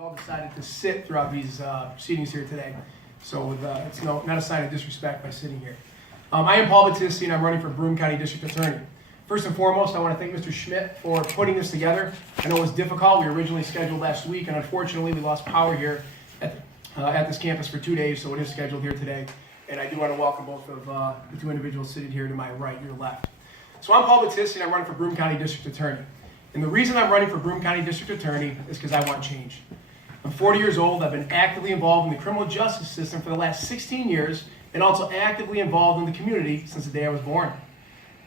all decided to sit throughout these proceedings here today. So it's not a sign of disrespect by sitting here. I am Paul Battisti, and I'm running for Broome County District Attorney. First and foremost, I want to thank Mr. Schmidt for putting this together. I know it was difficult. We were originally scheduled last week, and unfortunately, we lost power here at this campus for 2 days, so it is scheduled here today. And I do want to welcome both of the two individuals sitting here to my right, your left. So I'm Paul Battisti, and I'm running for Broome County District Attorney. And the reason I'm running for Broome County District Attorney is because I want change. I'm 40 years old. I've been actively involved in the criminal justice system for the last 16 years, and also actively involved in the community since the day I was born.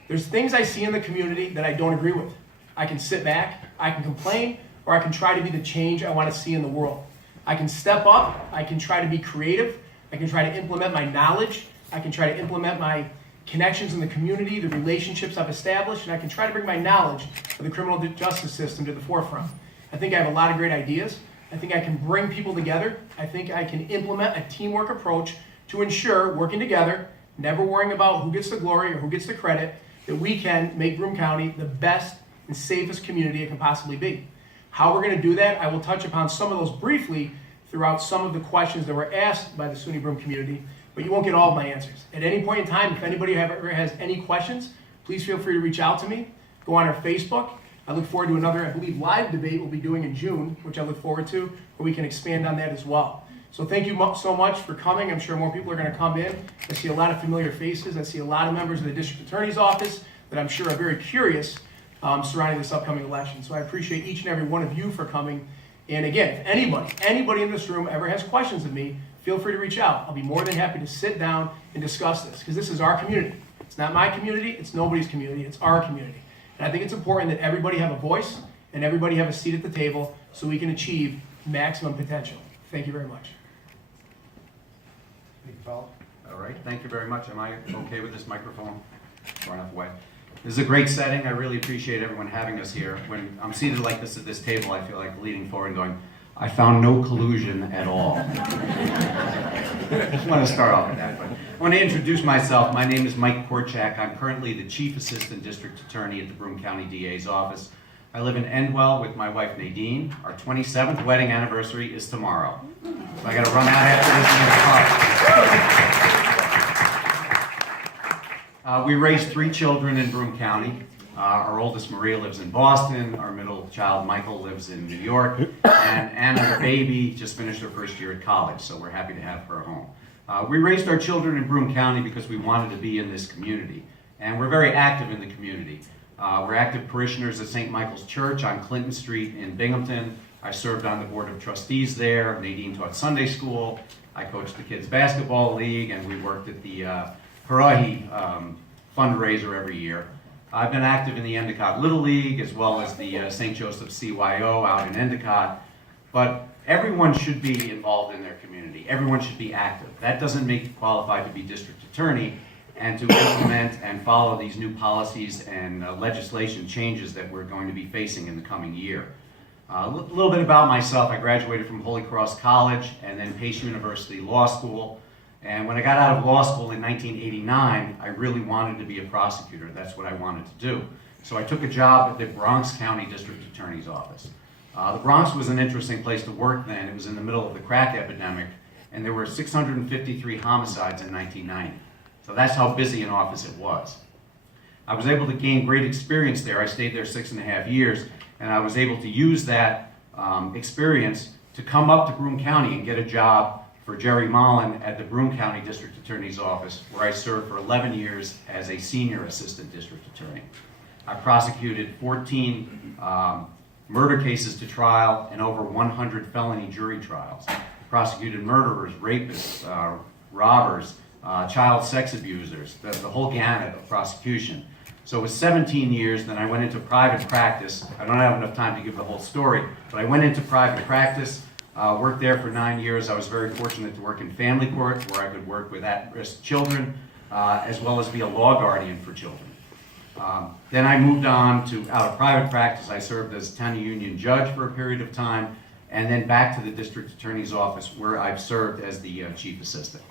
There's things I see in the community that I don't agree with. I can sit back, I can complain, or I can try to be the change I want to see in the world. I can step up, I can try to be creative, I can try to implement my knowledge, I can try to implement my connections in the community, the relationships I've established, and I can try to bring my knowledge of the criminal justice system to the forefront. I think I have a lot of great ideas. I think I can bring people together. I think I can implement a teamwork approach to ensure, working together, never worrying about who gets the glory or who gets the credit, that we can make Broome County the best and safest community it can possibly be. How we're going to do that, I will touch upon some of those briefly throughout some of the questions that were asked by the SUNY Broome community, but you won't get all of my answers. At any point in time, if anybody ever has any questions, please feel free to reach out to me. Go on our Facebook. I look forward to another, I believe, live debate we'll be doing in June, which I look forward to, where we can expand on that as well. So thank you so much for coming. I'm sure more people are going to come in. I see a lot of familiar faces. I see a lot of members of the District Attorney's Office that I'm sure are very curious surrounding this upcoming election. So I appreciate each and every one of you for coming. And again, if anybody in this room ever has questions of me, feel free to reach out. I'll be more than happy to sit down and discuss this, because this is our community. It's not my community, it's nobody's community, it's our community. And I think it's important that everybody have a voice and everybody have a seat at the table so we can achieve maximum potential. Thank you very much. Thank you, Paul. All right, thank you very much. Am I okay with this microphone? Far enough away. This is a great setting. I really appreciate everyone having us here. When I'm seated like this at this table, I feel like leaning forward and going, I found no collusion at all. I just want to start off with that. But I want to introduce myself. My name is Mike Korchak. I'm currently the Chief Assistant District Attorney at the Broome County DA's office. I live in Endwell with my wife Nadine. Our 27th wedding anniversary is tomorrow. So I got to run out after this. We raised 3 children in Broome County. Our oldest, Maria, lives in Boston. Our middle child, Michael, lives in New York. And Anna, the baby, just finished her first year at college, so we're happy to have her home. We raised our children in Broome County because we wanted to be in this community. And we're very active in the community. We're active parishioners at St. Michael's Church on Clinton Street in Binghamton. I served on the Board of Trustees there. Nadine taught Sunday school. I coached the kids' basketball league, and we worked at the Harahi fundraiser every year. I've been active in the Endicott Little League as well as the St. Joseph CYO out in Endicott. But everyone should be involved in their community. Everyone should be active. That doesn't make you qualified to be district attorney and to implement and follow these new policies and legislation changes that we're going to be facing in the coming year. A little bit about myself. I graduated from Holy Cross College and then Pace University Law School. And when I got out of law school in 1989, I really wanted to be a prosecutor. That's what I wanted to do. So I took a job at the Bronx County District Attorney's Office. The Bronx was an interesting place to work then. It was in the middle of the crack epidemic, and there were 653 homicides in 1990. So that's how busy an office it was. I was able to gain great experience there. I stayed there 6.5 years, and I was able to use that experience to come up to Broome County and get a job for Jerry Mullen at the Broome County District Attorney's Office, where I served for 11 years as a senior assistant district attorney. I prosecuted 14 murder cases to trial and over 100 felony jury trials. I prosecuted murderers, rapists, robbers, child sex abusers, the whole gamut of prosecution. So it was 17 years, then I went into private practice. I don't have enough time to give the whole story, but I went into private practice. Worked there for 9 years. I was very fortunate to work in family court, where I could work with at-risk children, as well as be a law guardian for children. Then I moved on to out of private practice. I served as county union judge for a period of time, and then back to the district attorney's office, where I've served as the chief assistant.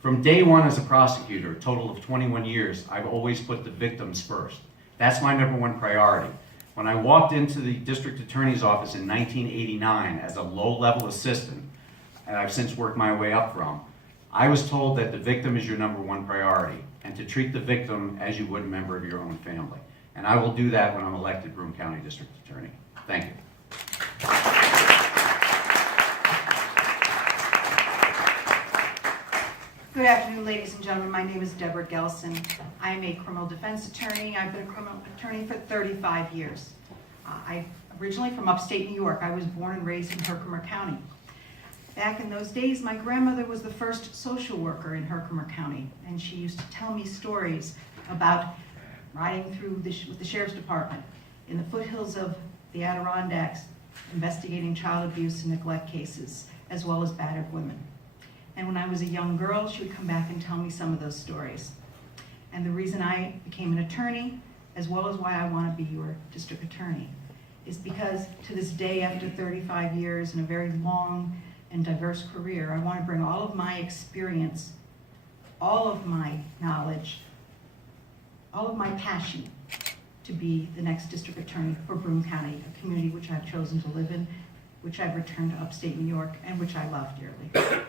From day one as a prosecutor, a total of 21 years, I've always put the victims first. That's my #1 priority. When I walked into the district attorney's office in 1989 as a low-level assistant, and I've since worked my way up from, I was told that the victim is your #1 priority, and to treat the victim as you would a member of your own family. And I will do that when I'm elected Broome County District Attorney. Thank you. Good afternoon, ladies and gentlemen. My name is Deborah Gelson. I am a criminal defense attorney. I've been a criminal attorney for 35 years. I'm originally from upstate New York. I was born and raised in Herkimer County. Back in those days, my grandmother was the first social worker in Herkimer County, and she used to tell me stories about riding through with the sheriff's department in the foothills of the Adirondacks, investigating child abuse and neglect cases, as well as battered women. And when I was a young girl, she would come back and tell me some of those stories. And the reason I became an attorney, as well as why I want to be your district attorney, is because to this day, after 35 years and a very long and diverse career, I want to bring all of my experience, all of my knowledge, all of my passion to be the next district attorney for Broome County, a community which I've chosen to live in, which I've returned to upstate New York, and which I love dearly.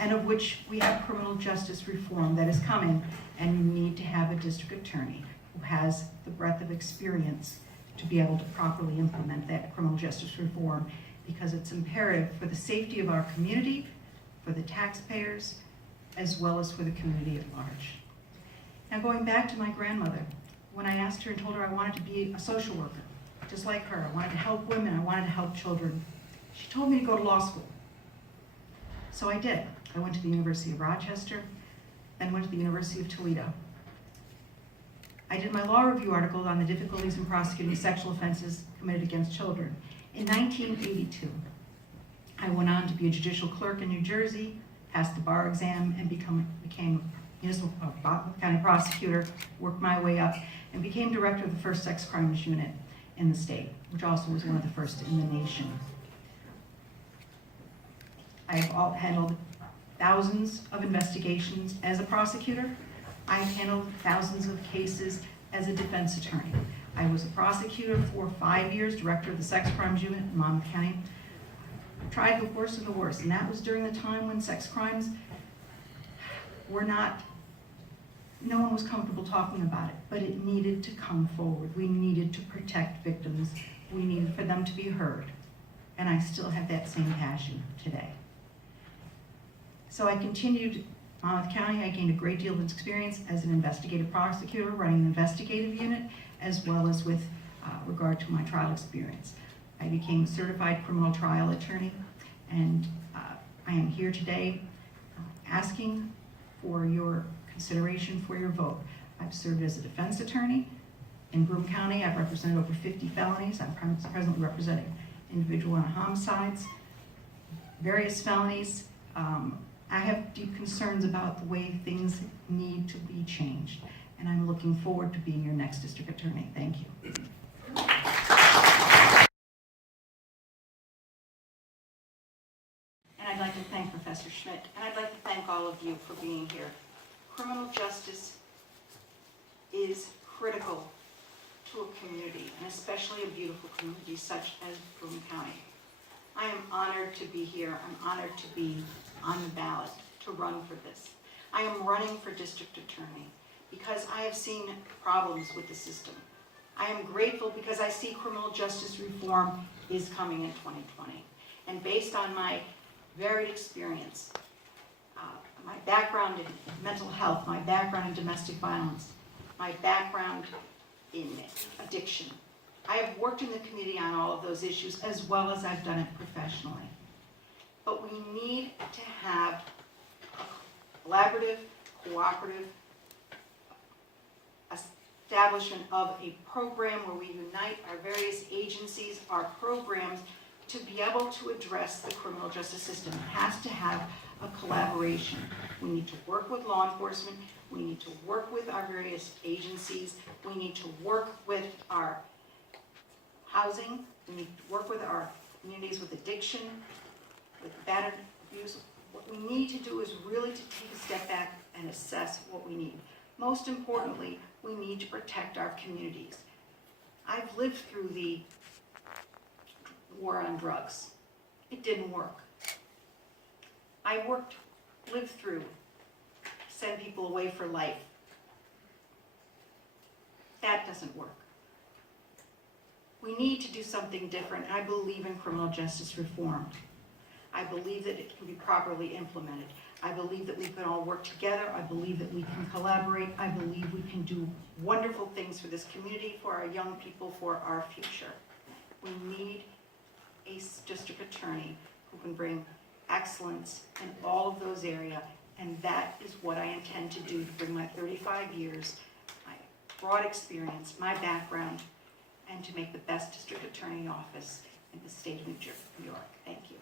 And of which we have criminal justice reform that is coming, and you need to have a district attorney who has the breadth of experience to be able to properly implement that criminal justice reform, because it's imperative for the safety of our community, for the taxpayers, as well as for the community at large. Now, going back to my grandmother, when I asked her and told her I wanted to be a social worker, just like her, I wanted to help women, I wanted to help children, she told me to go to law school. So I did. I went to the University of Rochester, then went to the University of Toledo. I did my law review article on the difficulties in prosecuting sexual offenses committed against children. In 1982, I went on to be a judicial clerk in New Jersey, passed the bar exam, and became a municipal county prosecutor, worked my way up, and became director of the first sex crimes unit in the state, which also was one of the first in the nation. I've handled thousands of investigations as a prosecutor. I've handled thousands of cases as a defense attorney. I was a prosecutor for 5 years, director of the sex crimes unit in Monmouth County. Tried the worst of the worst, and that was during the time when sex crimes were no one was comfortable talking about it, but it needed to come forward. We needed to protect victims. We needed for them to be heard. And I still have that same passion today. So I continued Monmouth County. I gained a great deal of experience as an investigative prosecutor, running an investigative unit, as well as with regard to my trial experience. I became a certified criminal trial attorney, and I am here today asking for your consideration for your vote. I've served as a defense attorney in Broome County. I've represented over 50 felonies. I'm presently representing individual and homicides, various felonies. I have deep concerns about the way things need to be changed, and I'm looking forward to being your next district attorney. Thank you. And I'd like to thank Professor Schmidt, and I'd like to thank all of you for being here. Criminal justice is critical to a community, and especially a beautiful community such as Broome County. I am honored to be here. I'm honored to be on the ballot to run for this. I am running for district attorney because I have seen problems with the system. I am grateful because I see criminal justice reform is coming in 2020. And based on my varied experience, my background in mental health, my background in domestic violence, my background in addiction, I have worked in the community on all of those issues as well as I've done it professionally. But we need to have a collaborative, cooperative establishment of a program where we unite our various agencies, our programs, to be able to address the criminal justice system. It has to have a collaboration. We need to work with law enforcement. We need to work with our various agencies. We need to work with our housing. We need to work with our communities with addiction, with battered abuse. What we need to do is really to take a step back and assess what we need. Most importantly, we need to protect our communities. I've lived through the war on drugs. It didn't work. I lived through, send people away for life. That doesn't work. We need to do something different. I believe in criminal justice reform. I believe that it can be properly implemented. I believe that we can all work together. I believe that we can collaborate. I believe we can do wonderful things for this community, for our young people, for our future. We need a district attorney who can bring excellence in all of those areas, and that is what I intend to do to bring my 35 years, my broad experience, my background, and to make the best district attorney office in the state of New York. Thank you.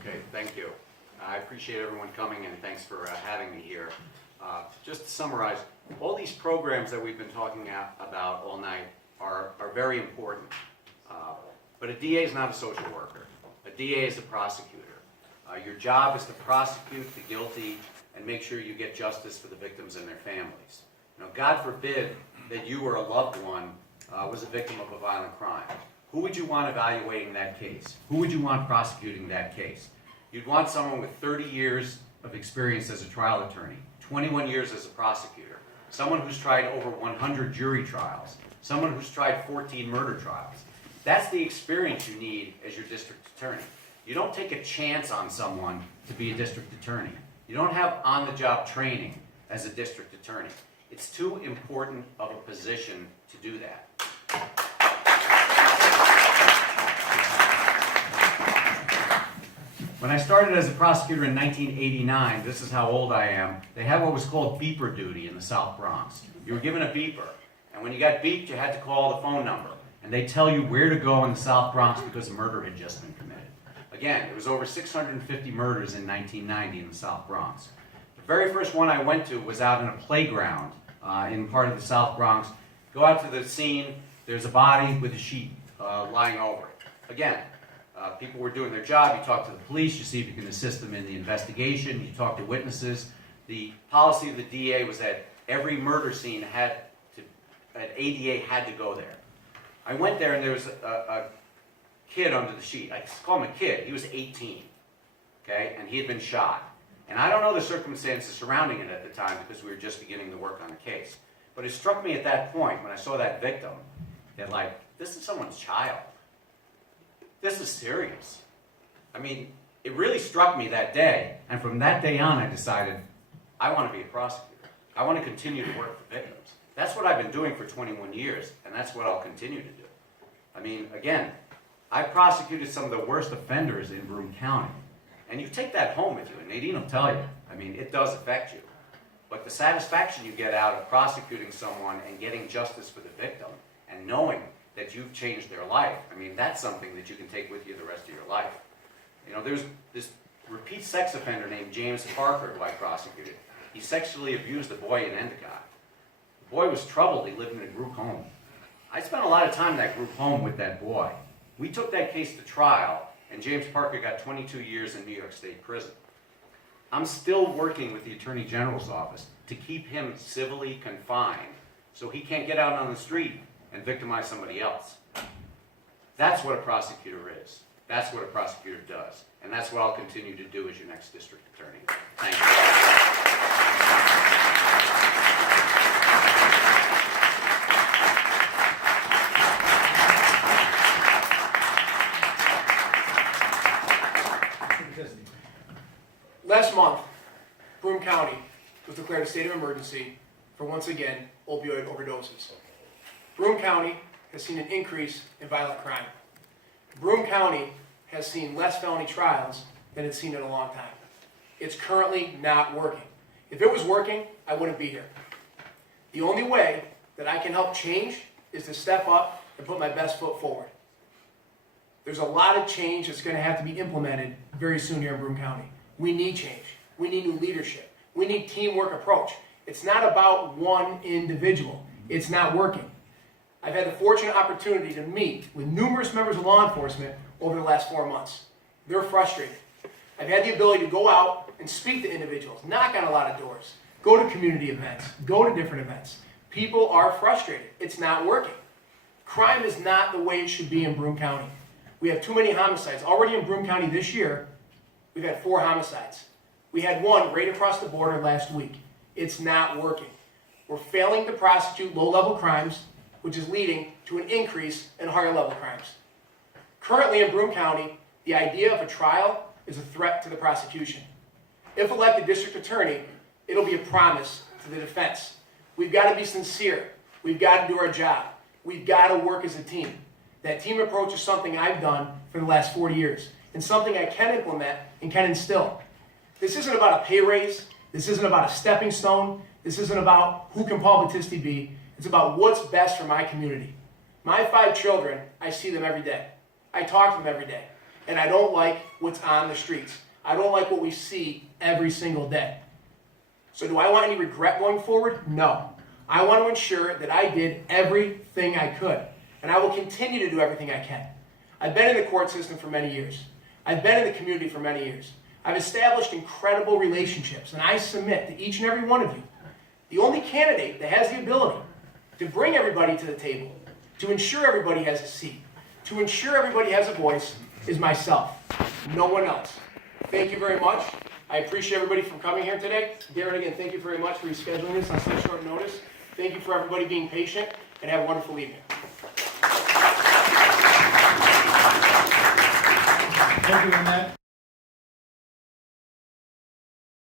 Okay, thank you. I appreciate everyone coming, and thanks for having me here. Just to summarize, all these programs that we've been talking about all night are very important. But a DA is not a social worker. A DA is a prosecutor. Your job is to prosecute the guilty and make sure you get justice for the victims and their families. Now, God forbid that you or a loved one was a victim of a violent crime. Who would you want evaluating that case? Who would you want prosecuting that case? You'd want someone with 30 years of experience as a trial attorney, 21 years as a prosecutor, someone who's tried over 100 jury trials, someone who's tried 14 murder trials. That's the experience you need as your district attorney. You don't take a chance on someone to be a district attorney. You don't have on-the-job training as a district attorney. It's too important of a position to do that. When I started as a prosecutor in 1989, this is how old I am, they had what was called beeper duty in the South Bronx. You were given a beeper, and when you got beeped, you had to call the phone number, and they tell you where to go in the South Bronx because a murder had just been committed. Again, there was over 650 murders in 1990 in the South Bronx. The very first one I went to was out in a playground in part of the South Bronx. Go out to the scene, there's a body with a sheet lying over it. Again, people were doing their job. You talk to the police, you see if you can assist them in the investigation, you talk to witnesses. The policy of the DA was that every murder scene an ADA had to go there. I went there and there was a kid under the sheet. I call him a kid. He was 18, okay, and he had been shot. And I don't know the circumstances surrounding it at the time because we were just beginning to work on the case. But it struck me at that point when I saw that victim that, like, this is someone's child. This is serious. I mean, it really struck me that day, and from that day on I decided I want to be a prosecutor. I want to continue to work for victims. That's what I've been doing for 21 years, and that's what I'll continue to do. I mean, again, I prosecuted some of the worst offenders in Broome County, and you take that home with you, and Nadine will tell you, I mean, it does affect you. But the satisfaction you get out of prosecuting someone and getting justice for the victim and knowing that you've changed their life, I mean, that's something that you can take with you the rest of your life. You know, there's this repeat sex offender named James Parker who I prosecuted. He sexually abused a boy in Endicott. The boy was troubled. He lived in a group home. I spent a lot of time in that group home with that boy. We took that case to trial, and James Parker got 22 years in New York State prison. I'm still working with the Attorney General's office to keep him civilly confined so he can't get out on the street and victimize somebody else. That's what a prosecutor is. That's what a prosecutor does. And that's what I'll continue to do as your next district attorney. Thank you. Last month, Broome County was declared a state of emergency for, once again, opioid overdoses. Broome County has seen an increase in violent crime. Broome County has seen less felony trials than it's seen in a long time. It's currently not working. If it was working, I wouldn't be here. The only way that I can help change is to step up and put my best foot forward. There's a lot of change that's going to have to be implemented very soon here in Broome County. We need change. We need new leadership. We need teamwork approach. It's not about one individual. It's not working. I've had the fortunate opportunity to meet with numerous members of law enforcement over the last 4 months. They're frustrated. I've had the ability to go out and speak to individuals, knock on a lot of doors, go to community events, go to different events. People are frustrated. It's not working. Crime is not the way it should be in Broome County. We have too many homicides. Already in Broome County this year, we've had 4 homicides. We had one right across the border last week. It's not working. We're failing to prosecute low-level crimes, which is leading to an increase in higher-level crimes. Currently in Broome County, the idea of a trial is a threat to the prosecution. If elected district attorney, it'll be a promise to the defense. We've got to be sincere. We've got to do our job. We've got to work as a team. That team approach is something I've done for the last 40 years and something I can implement and can instill. This isn't about a pay raise. This isn't about a stepping stone. This isn't about who can Paul Battisti be. It's about what's best for my community. My 5 children, I see them every day. I talk to them every day. And I don't like what's on the streets. I don't like what we see every single day. So do I want any regret going forward? No. I want to ensure that I did everything I could. And I will continue to do everything I can. I've been in the court system for many years. I've been in the community for many years. I've established incredible relationships. And I submit to each and every one of you, the only candidate that has the ability to bring everybody to the table, to ensure everybody has a seat, to ensure everybody has a voice, is myself. No one else. Thank you very much. I appreciate everybody for coming here today. Darren, again, thank you very much for rescheduling this on such short notice. Thank you for everybody being patient, and have a wonderful evening. Thank you, Annette.